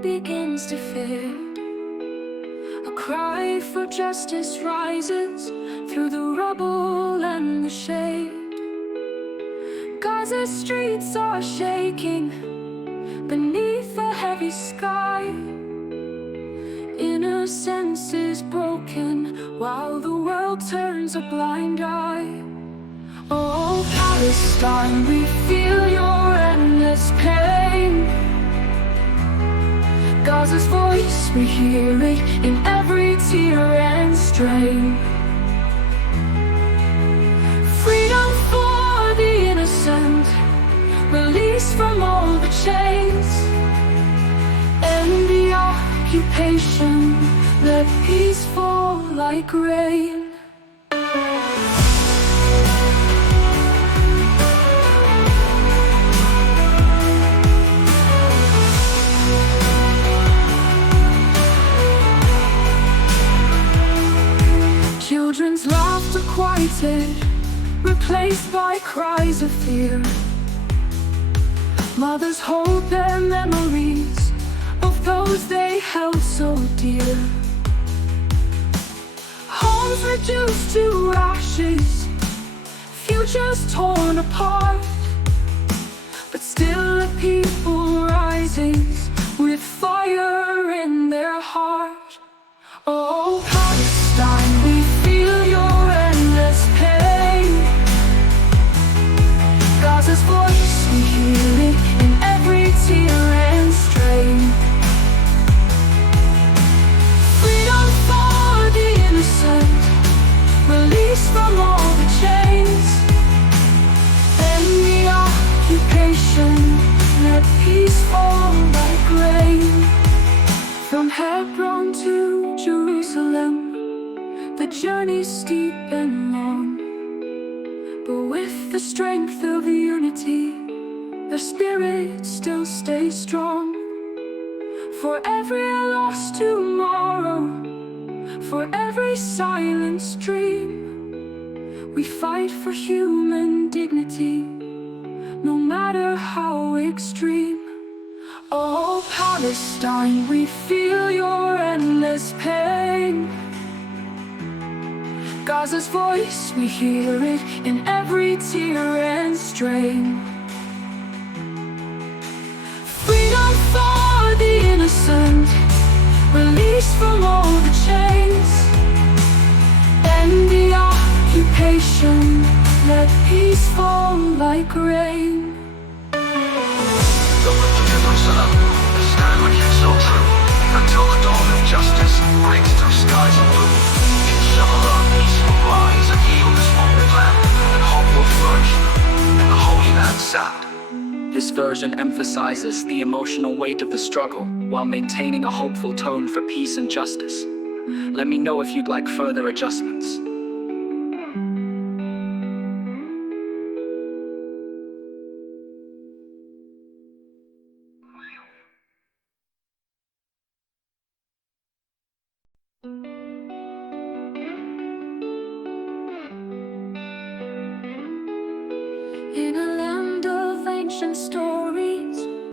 world begins to fade. A cry for justice rises through the rubble and the shade. Gaza's streets are shaking beneath a heavy sky. Innocence is broken while the world turns a blind eye. Oh, Palestine, we feel your endless pain. Gaza's voice, we hear it in every tear and strain. Freedom for the innocent, release from all the chains. End the occupation, let peace fall like rain. Children's laughter quieted, replaced by cries of fear. Mothers hold their memories of those they held so dear. Homes reduced to ashes, futures torn apart, but still a people rises with fire in their heart. Oh, Palestine, we feel your endless pain. Gaza's voice, we hear it in every tear and strain. Freedom for the innocent, release from all the chains. End the occupation, let peace fall like rain. From Hebron to Jerusalem, the journey's steep and long, but with the strength of unity, the spirit still stays strong. For every lost tomorrow, for every silent dream, we fight for human dignity, no matter how extreme. Oh, Palestine, we feel your endless pain. Gaza's voice, we hear it in every tear and strain. Freedom for the innocent, release from all the chains. End the occupation, let peace fall like rain. The stand which is so true, until the dawn of justice breaks through skies and blue. Inshallah, peace will rise and heal this fallen land, and hope will flourish in the Holy Land sad. This version emphasizes the emotional weight of the struggle while maintaining a hopeful tone for peace and justice. Let me know if you'd like further adjustments. In a land of ancient stories,